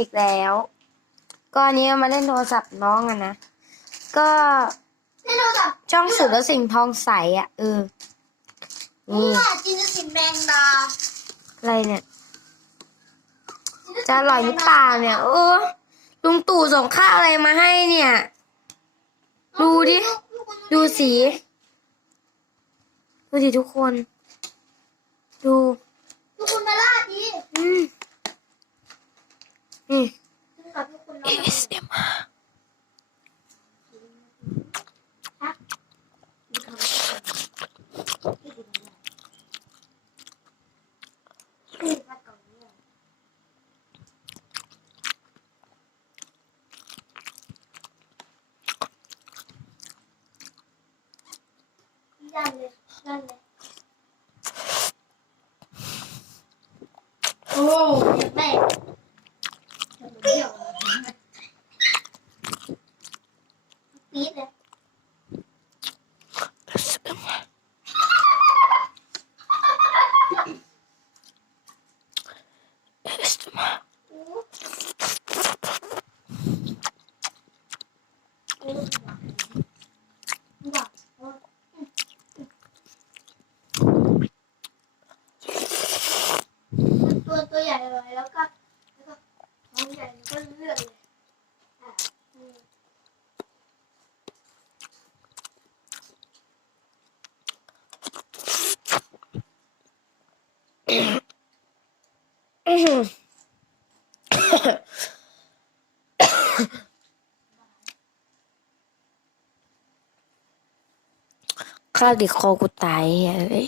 อีกแล้ว ก็อันนี้มาเล่นโทรศัพท์น้องอะนะ ก็เล่นโทรศัพท์ช่องสุดแล้วสิ่งทองใสอะเออ นี่ จินจะสินแมงดาอะไรเนี่ย จะอร่อยหรือเปล่าเนี่ยโอ้ลุงตู่ส่งข้าวอะไรมาให้เนี่ย ดูดิ ดูสี ดูดิทุกคน ดู ทุกคนมาล่าดดิอืมนี่ ขึ้นกับทุกคนแล้ว ASMR ดันเลยดันเลยโอ้ยแม่ เลย ASMR ASMR ตัวตัวใหญ่เลยแล้วก็แล้วก็ท้องใหญ่ก็เลือดเลยอะอืมข้าดิคอกูตายเฮ้ย